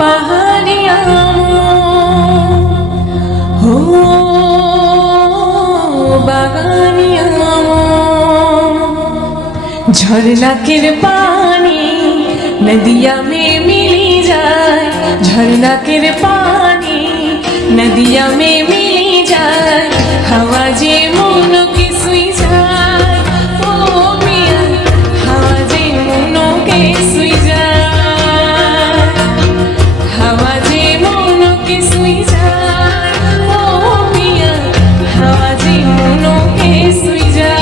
পাহাড়িয়া हो বাগানিয়া झरना के पानी नदिया में मिली जाए झरना के पानी नदिया में मिली जाए हवा जे मोनो के सुई जाए ओ मिया हवा जे मोनो के सुई जाए हवा जे मोनो के सुई जाए ओ मिया हवा जे मोनो के सुई जाए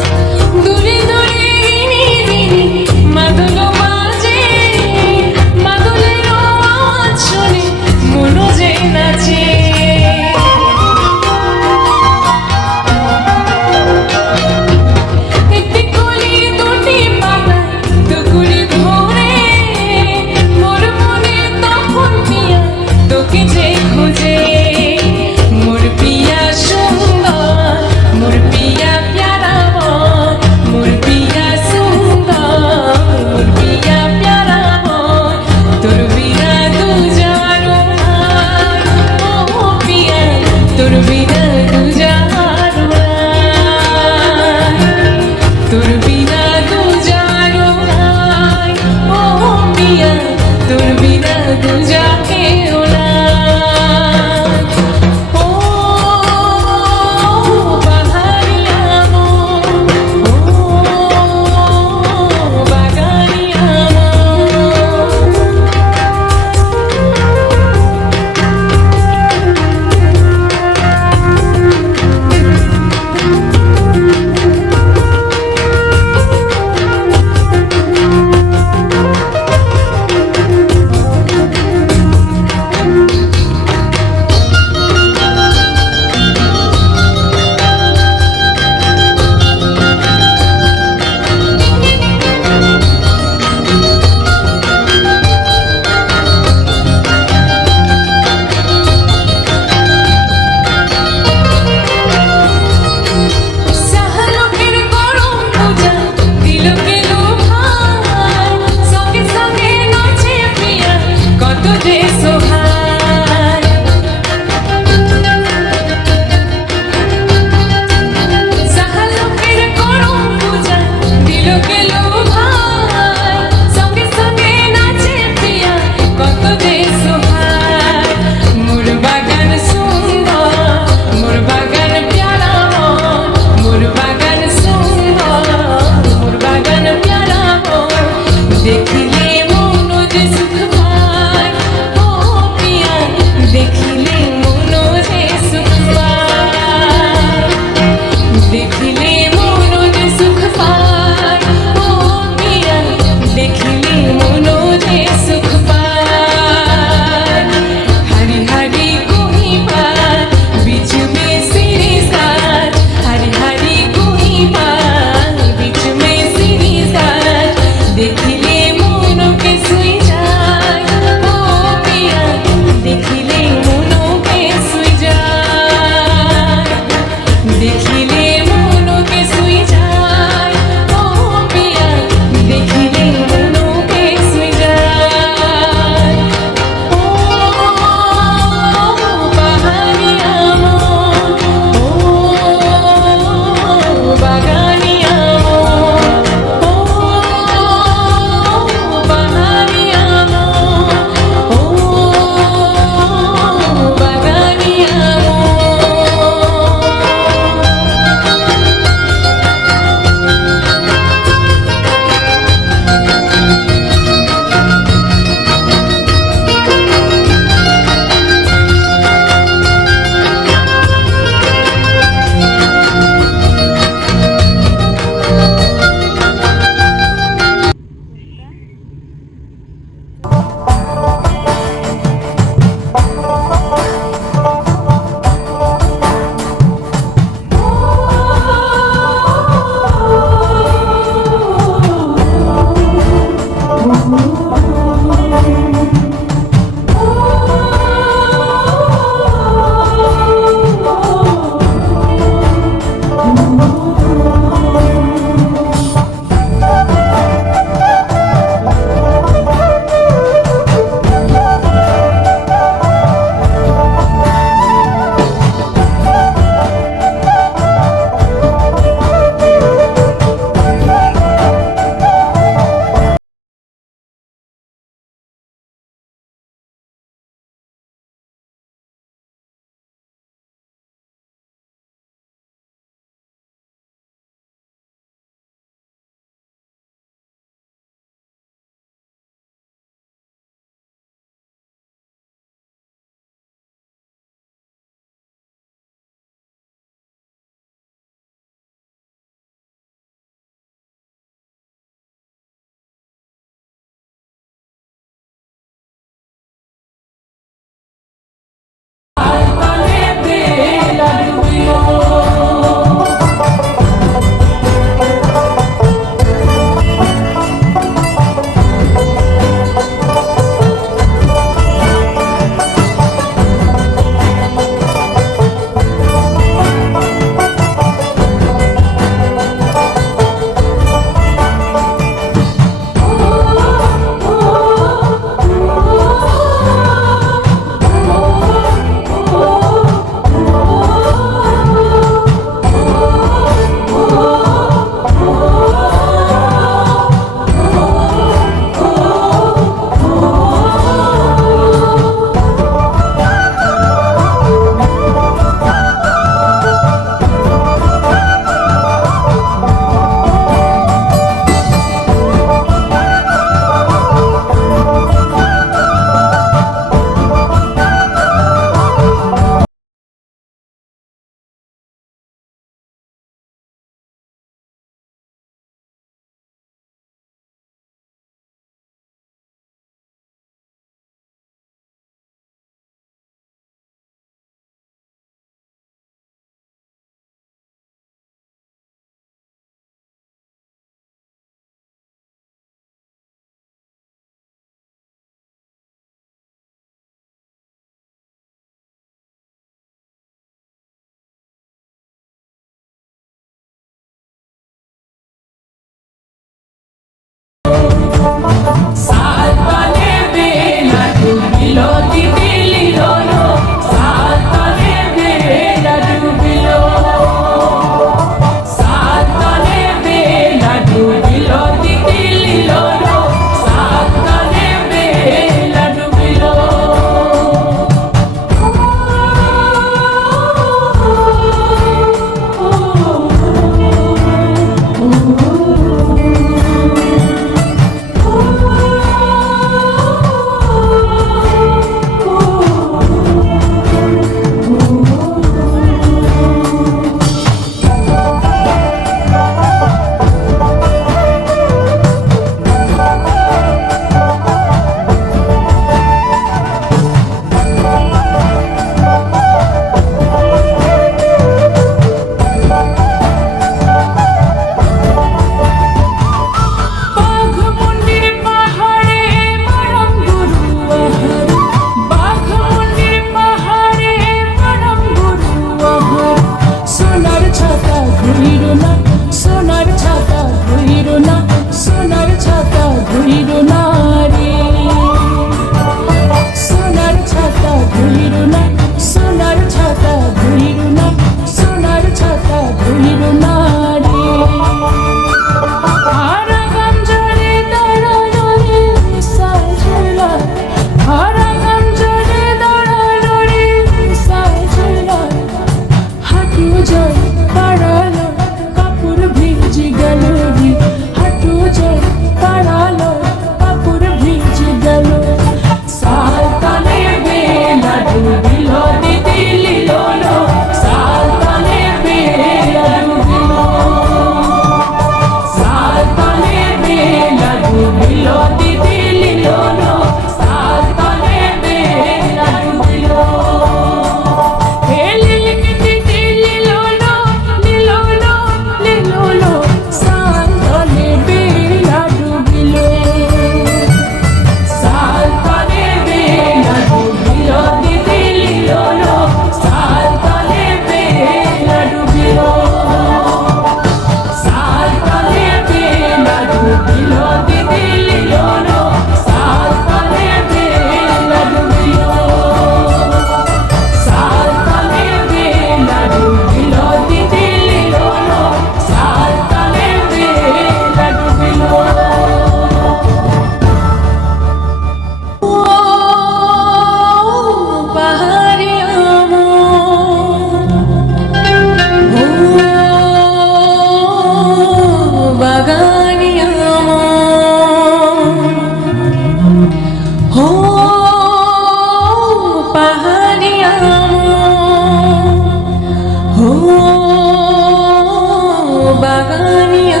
বাগানিয়া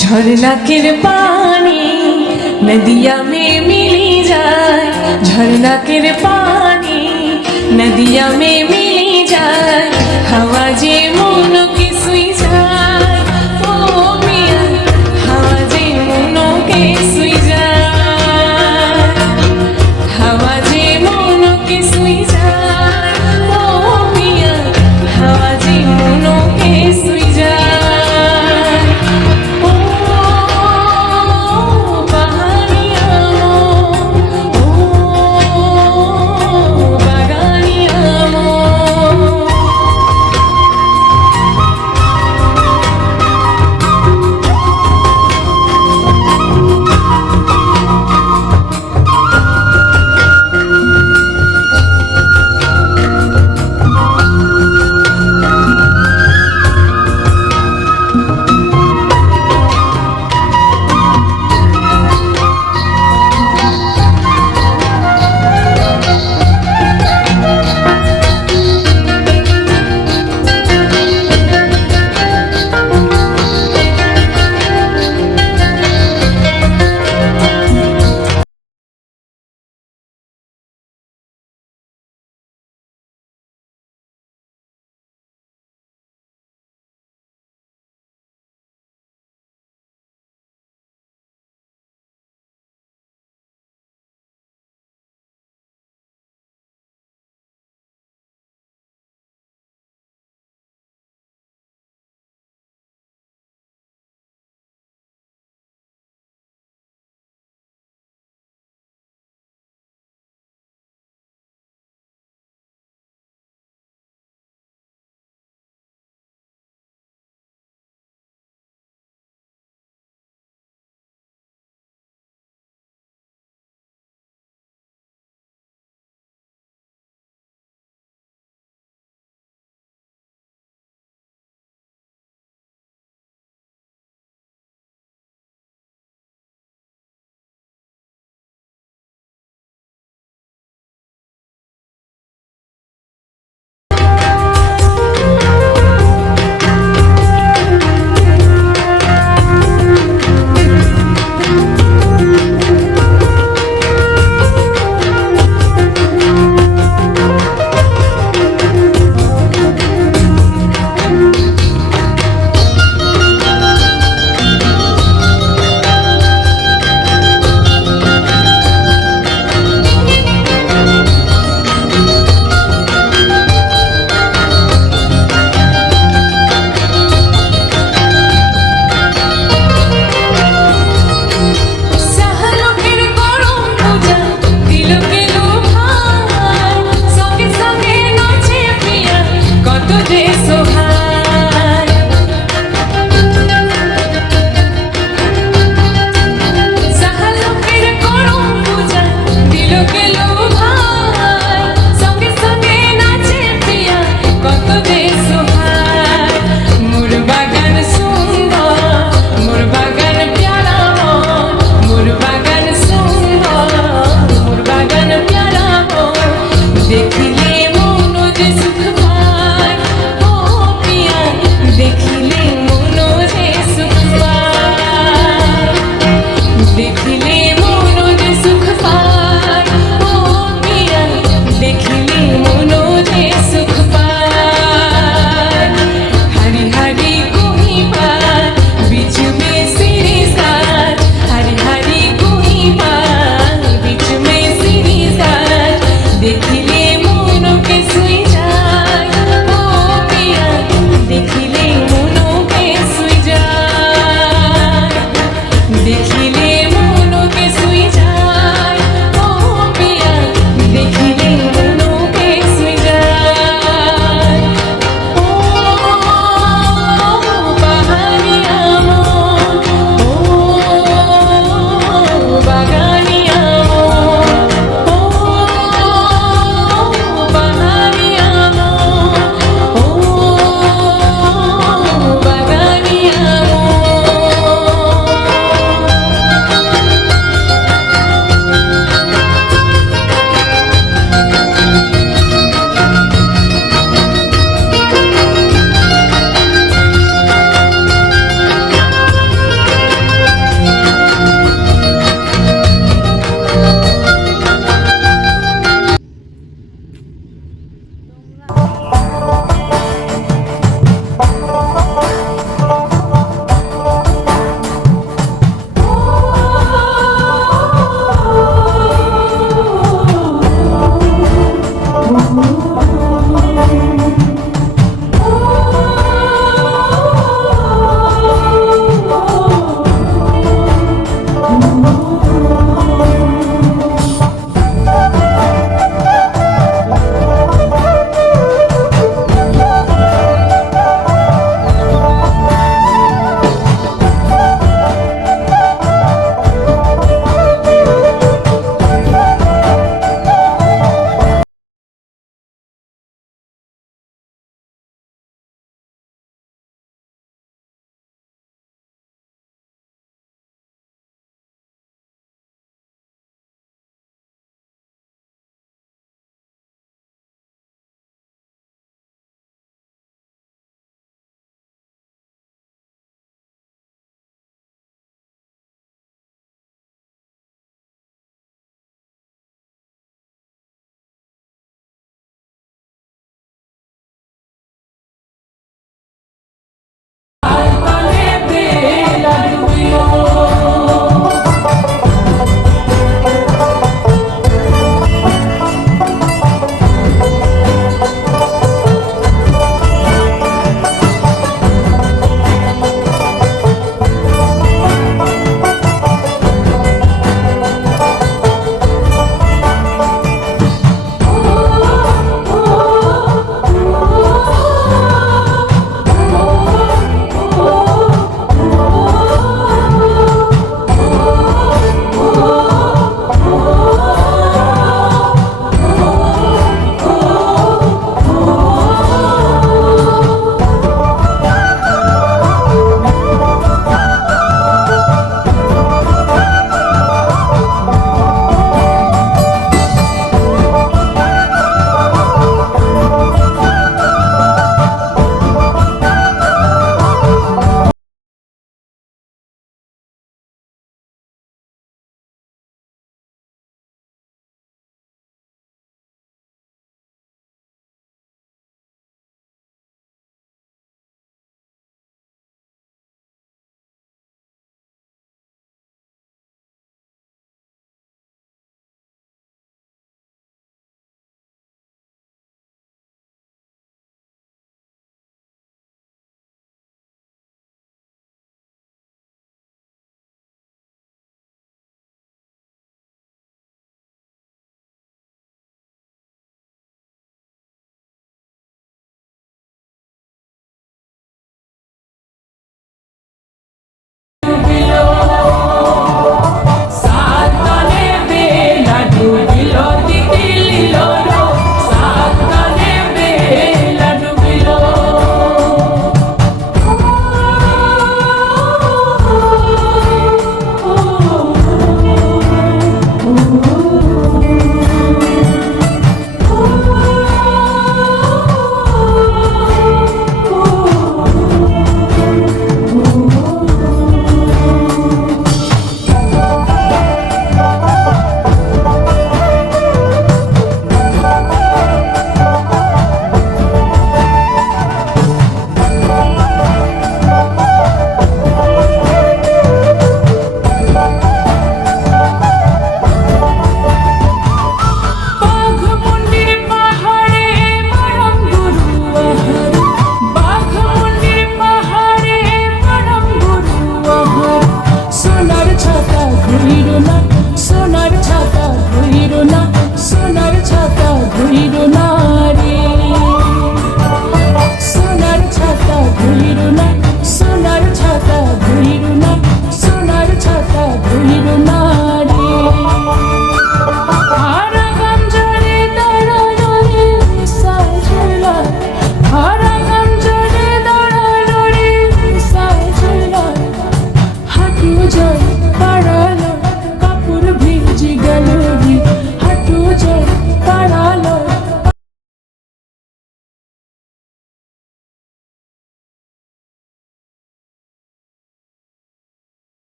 झरना के पानी नदिया में मिली जाए झरना के पानी नदिया में मिली जाए हवा जे मोनो के सुई जाए ओ मिया हवा जे मोनो के सुई जाए हवा जे मोनो के सुई जाए ओ मिया हवा जे मोनो के सुई जाए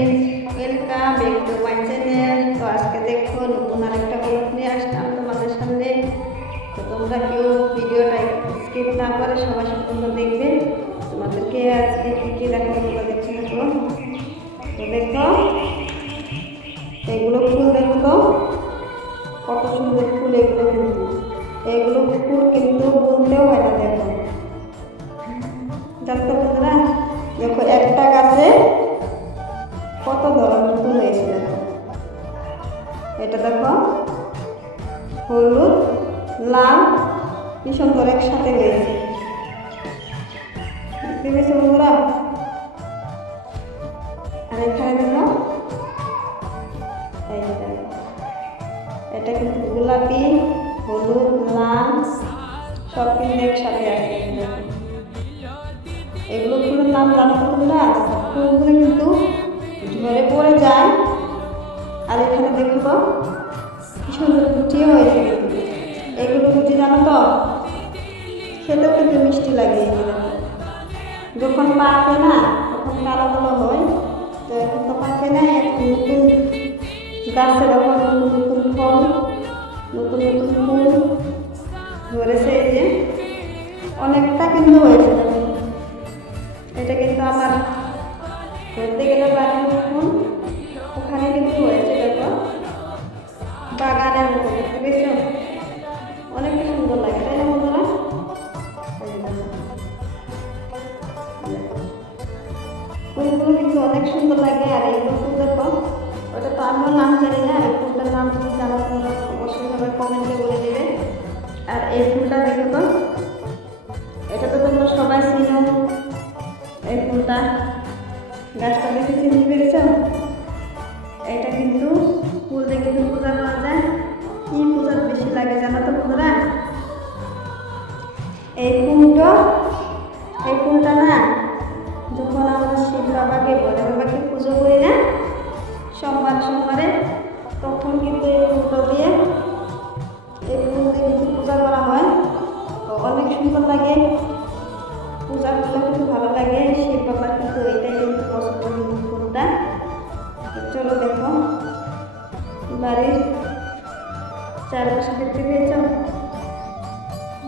friends, welcome back to my channel. তো আজকে দেখো নতুন আরেকটা ব্লগ নিয়ে আসলাম তোমাদের সামনে। তো তোমরা কেউ ভিডিওটা স্কিপ না করে সবাই সম্পূর্ণ দেখবে। তোমাদেরকে আজকে কী কী দেখাবো তোমরা দেখতে থাকো। তো দেখো এগুলো ফুল, দেখো তো কত সুন্দর ফুল এগুলো। কিন্তু এগুলো ফুল কিন্তু বলতেও হয় না। দেখো জানো তো বন্ধুরা, দেখো একটা গাছে কত ধরনের ফুল হয়েছে। দেখো এটা, দেখো হলুদ লাল কি সুন্দর একসাথে হয়েছে, দেখতে পেয়েছো বন্ধুরা। আর এখানে দেখো এই যে দেখো এটা কিন্তু গোলাপি হলুদ লাল সব কিন্তু একসাথে আছে। এগুলো ফুলের নাম জানো তো তোমরা? ফুলগুলো কিন্তু ঝরে পড়ে যায়। আর এখানে দেখো তো কি সুন্দর গুটিও হয়েছে। কিন্তু এগুলো গুটি জানো তো খেতেও কিন্তু মিষ্টি লাগে। যখন পাকে না তখন কালো কালো হয়। তো এখন তো পাকে না, এখন নতুন গাছে যখন নতুন নতুন ফল নতুন নতুন ফুল ধরেছে। এই যে অনেকটা কিন্তু হয়েছে। এটা কিন্তু আমার ধরতে গেলে বাড়ির ফুল, ওখানে কিন্তু হয়েছে। দেখো বাগানের মতো, দেখতে পেয়েছো? অনেক সুন্দর লাগে, তাই না বন্ধুরা? ফুলগুলো কিন্তু অনেক সুন্দর লাগে। আর এইগুলো ফুল দেখো, ওটা তো আমিও নাম জানি না। এই ফুলটার নাম যদি জানো তোমরা অবশ্যই সবাই কমেন্টে বলে দেবে। আর এই ফুলটা দেখো তো, এটা তো তোমরা সবাই চিনো। এই ফুলটা গাছটা দেখে চিনতে পেরেছ? এটা কিন্তু ফুল দিয়ে কিন্তু পূজা করা যায়। কি পূজা বেশি লাগে জানো তো বন্ধুরা? এই ফুলটা না, যখন আমরা শিব বাবাকে বলে বাবাকে পুজো করি না সোমবারে, তখন কিন্তু এই ফুল দিয়ে কিন্তু পূজা করা হয়। তো অনেক সুন্দর লাগে, পূজা করলে কিন্তু ভালো লাগে। শিব বাবার কিন্তু এইটাই কিন্তু পছন্দ ফুলটা। চলো দেখো বাড়ির চারপাশে, দেখতে পেয়েছ?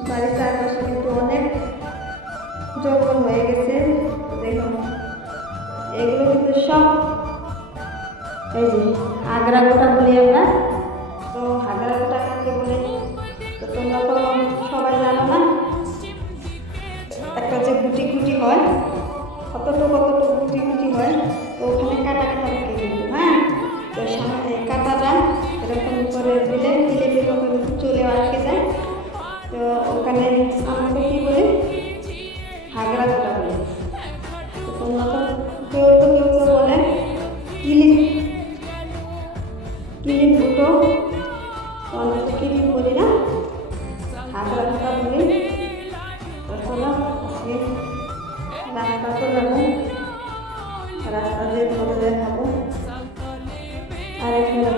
বাড়ির চারপাশে কিন্তু অনেক জঙ্গল হয়ে গেছে। দেখো এগুলো কিন্তু সব এই যে আগ্রা গোটা বলি আমরা। তো আগ্রা গোটা কাকে বলে তো তোমরা তো সবাই জানো না। একটা যে গুটি গুটি হয়, কতটুকু গুটি গুটি হয়, তো ওখানে কাটা কাটা থাকে কিন্তু। হ্যাঁ, তো এই কাটাটা এরকম করে দিলে চলে আটকে যায়। তো ওখানে আমরা কী বলি? হাগড়া গোটা বলে। তো তোমরা তো কেউ বলে কিলিপ দুটো, আমরা তো কিলিপ বলি না, হাগড়া গোটা বলি। তো চলো রাস্তা তো যাবো, রাস্তা দিয়ে ঘুরে দেখাবো। আর এখানে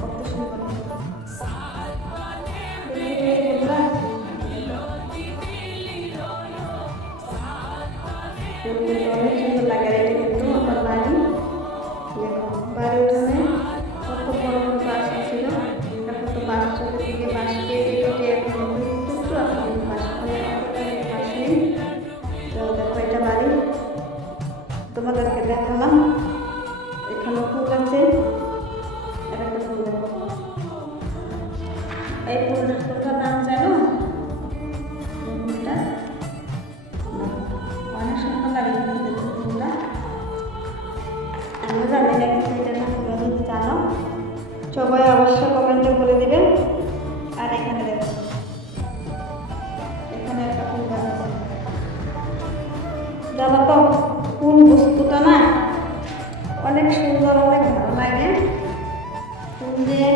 কত সুন্দর অনেক সুন্দর লাগে। এটা কিন্তু আমার বাড়ি। দেখো বাড়ির উঠানে কত বড় বড় বাস ছিল। এখন তো বাস চলে থেকে বাস কেটে কেটে এখন বাস নেই। তো দেখো এটা বাড়ি, তোমাদেরকে দেখালাম। এখানে ফুল আছে, একটা ফুল দেখো। এই ফুলটার নাম জানো? ফুলটা অনেক সুন্দর লাগে কিন্তু ফুলটা। আমিও জানি না কিন্তু এটার নাম, তোমরা যদি জানো সবাই অবশ্যই কমেন্টে বলে দেবেন। আর এখানে দেখো, এখানে একটা ফুল গাছ আছে। জানো তো ফুল বস্তুটা না অনেক সুন্দর, অনেক ভালো লাগে। ফুল দিয়ে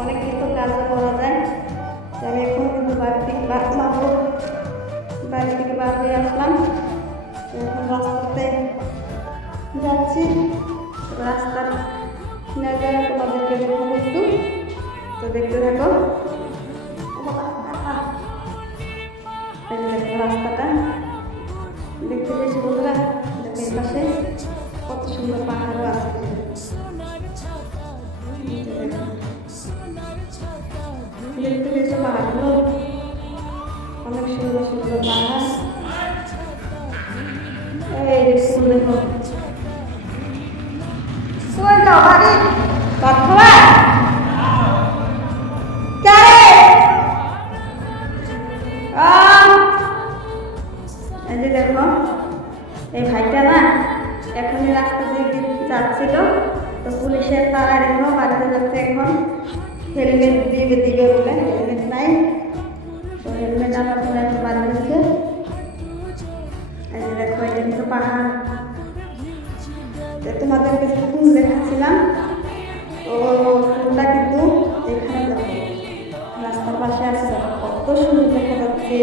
অনেক কিছু কাজও করা যায়। আমি এখন কিন্তু বাড়ি থেকে বার হয়ে আসলাম। এখন রাস্তাতে যাচ্ছি, রাস্তার কিনারে তোমাদেরকে দেখাবো একটু। তো দেখতে থাকো। রাস্তাটা দেখতে পেয়েছি বন্ধুরা, দেখো এই পাশে কত সুন্দর পাহাড়ও আছে। দেখতে পেয়েছো পাহাড়গুলো? অনেক সুন্দর সুন্দর পাহাড়। এই দেখুন, দেখো কই যাও বাড়ি ভাত খাওয়া? কে এই যে দেখো, এই ভাইটা না এখনই রাস্তা দিয়ে যাচ্ছিল, তো পুলিশের তারা দেখো বাড়িতে যাচ্ছে এখন। হেলমেট দিবে দিবে বলে হেলমেট নাই, তো হেলমেট আনার পরে এখন বাড়ি যাচ্ছে। এই যে দেখো, এটা কিন্তু পাহাড়। তো তোমাদেরকে যে ফুল দেখাচ্ছিলাম, তো ফুলটা কিন্তু এখানে দেখো রাস্তার পাশে আছে, কত সুন্দর দেখা যাচ্ছে।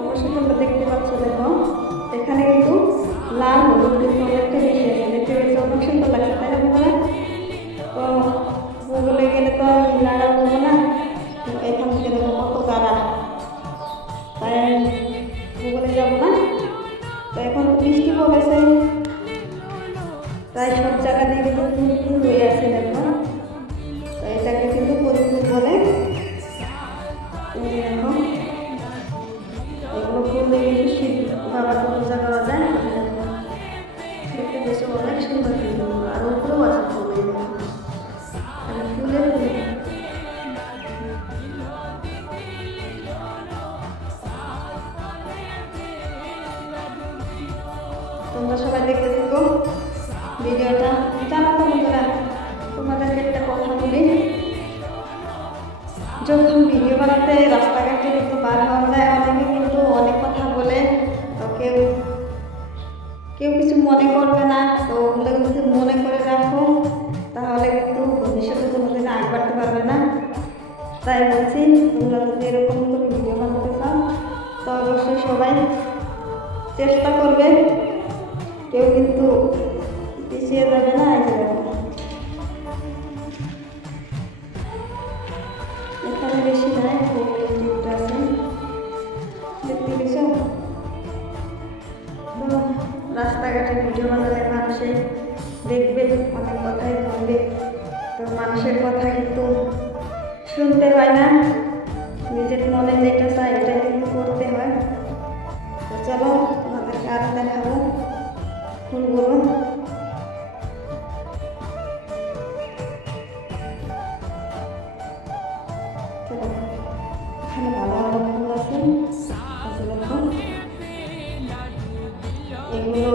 অবশ্যই তোমরা দেখতে পাচ্ছ, দেখো এখানে কিন্তু লাল হলুদ কিন্তু অনেকটা বেশি আছে, দেখতে পেয়েছো? অনেক সুন্দর লাগছে, তাই না বলে? তো গুগলে গেলে তো নাড়া বলবো না, এখান থেকে দেখো কত গাড়া, তাই গুগলে যাবো না। তো এখন তো বৃষ্টি পড়েছে, তাই সব জায়গা দিয়ে কিন্তু ফুল ফুল হয়ে আছে দেখো। তো এটাকে কিন্তু পরিফুল বলে। দেখো এগুলো ফুলে কিন্তু শিব বাবাকে পূজা করা যায়। দেখতে বেশি অনেক সুন্দর কিন্তু, আর উপরেও আছে ফুল, আর ফুলে ফুলে। তোমরা সবাই দেখতে থাকো ভিডিওটা। জানো তো বন্ধুরা, তোমাদেরকে একটা কথা বলি, যখন ভিডিও বানাতে রাস্তাঘাটে একটু বার হওয়া যায়, অনেকে কিন্তু অনেক কথা বলে, তো কেউ কেউ কিছু মনে করবে না। তো ওগুলো কিন্তু মনে করে রাখো, তাহলে কিন্তু ভবিষ্যতে কোনোদিন আগ বাড়তে পারবে না। তাই বলছি, তোমরা যদি এরকম করে ভিডিও বানাতে চাও, তো অবশ্যই সবাই চেষ্টা করবে, কেউ কিন্তু পিছিয়ে যাবে না। এই যে দেখো, এখানে বেশি নাই, একটু আছে, দেখতে পেয়েছো? তো রাস্তাঘাটে ভিডিও বানালে মানুষে দেখবে, অনেক কথাই বলবে, তো মানুষের কথা কিন্তু শুনতে হয় না, নিজের মনে যেটা চায় এটা কিন্তু করতে হয়। তো চলো তোমাদেরকে আরও দেখাবো ফুলগুলো। এখানে ভালো ভালো ফুল আছে, দেখো এগুলো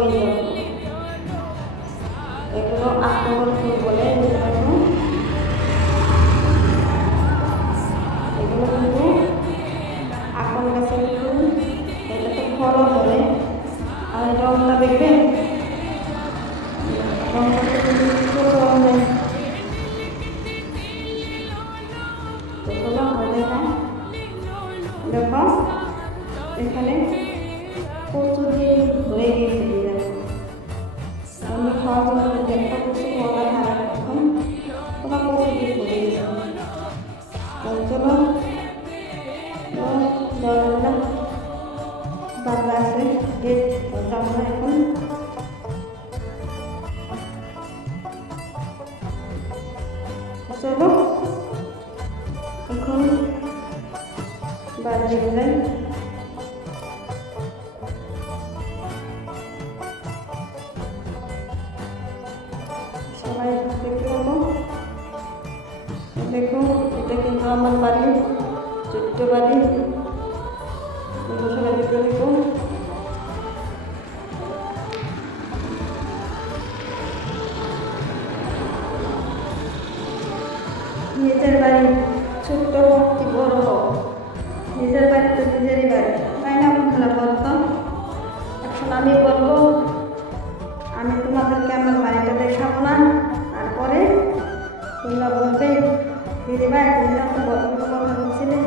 এগুলো আক্রমণ ফুল বলে। দেখো এগুলো কিন্তু আকন গাছের ফুল, এটা তো ফলও বলে। আর রংটা দেখবেন, রংটা কিন্তু ছোট রঙের। তো চলো দেখায়, দেখো এখানে প্রচুর দিয়ে ধরে গিয়েছে। আমি খাওয়ার জন্য একটা কিছু বলা খারাপ, এখন তোমার প্রচুর দিয়ে ধরে গেছে। চলো দরজা বাংলা আছে, গেট আমরা এখন চলো এখন বাড়ি যাই। সবাই দেখতে পাবো। দেখো এটা কিন্তু আমার বাড়ি, ছোট্ট বাড়ি, সবাই দেখতে দেখো। নিজের বাড়ি ছোট্ট কি বড় হোক, নিজের বাড়ি তো নিজেরই বাড়ি, তাই না বন্ধুরা বলতো? এখন আমি বলবো, আমি তোমাদেরকে আমার বাড়িটা দেখাবো না, তারপরে তোমরা বলবে দিদি ভাই তুমি তো বড় কথা বলছিলে।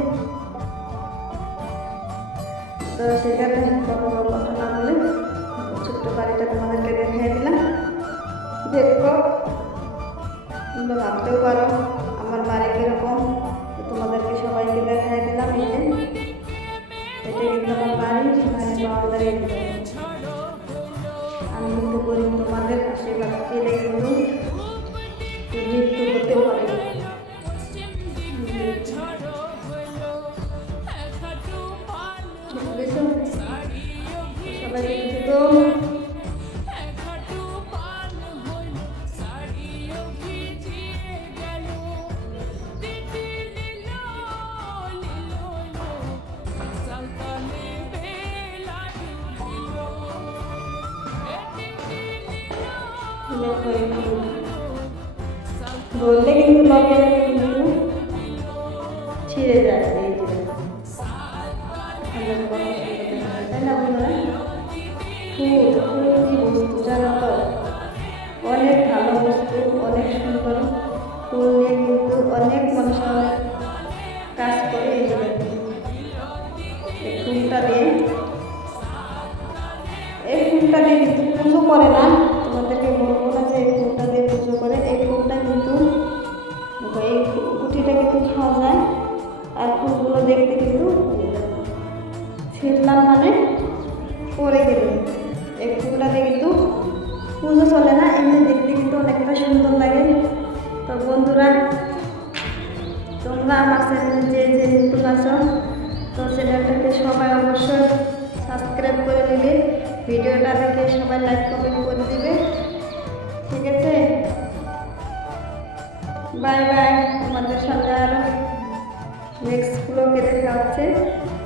তো সেখানে বড় বড় কথা না বলে ছোট্ট বাড়িটা তোমাদেরকে দেখাই দিলাম। দেখো তোমরা ভাবতেও পারো আমার বাড়ি কীরকম, তোমাদেরকে সবাইকে দেখাই দিলাম। এই যে এটা কিন্তু আমার বাড়ি, সেখানে পাওয়া যায়। আমি কিন্তু করি তোমাদের আশীর্বাদ। দেখো এই ফুল ধরলে কিন্তু লগে লগে কিন্তু ছিঁড়ে যায় এই যে আমাদের কত সুন্দর দেখা যায়, তাই না বন্ধুরা? ফুল ফুল কি বস্তু জানো তো? অনেক ভালো বস্তু, অনেক সুন্দর। ফুল নিয়ে কিন্তু অনেক মানুষ অনেক কাজ করে। এই যে দেখো, এই ফুলটা দিয়ে কিন্তু পুজো করে না, তোমাদেরকে বলবো না যে এই ফুলটা দিয়ে পুজো করে। এই ফুলটা কিন্তু এই কুটিটা কিন্তু খাওয়া যায়। আর ফুলগুলো দেখতে কিন্তু ছিঁড়লাম মানে পরে গেল। এই ফুলটা দিয়ে কিন্তু পুজো চলে না, এমনি দেখতে কিন্তু অনেকটা সুন্দর লাগে। তো বন্ধুরা, তোমরা আমার চ্যানেলে যে যে নতুন আছো, তো চ্যানেলটাকে সবাই অবশ্যই সাবস্ক্রাইব করে নেবে, ভিডিওটা দেখে সবাই লাইক কমেন্ট করে দিবে, ঠিক আছে? বাই বাই, আমাদের সঙ্গে আরও নেক্সট ব্লগে দেখা হচ্ছে।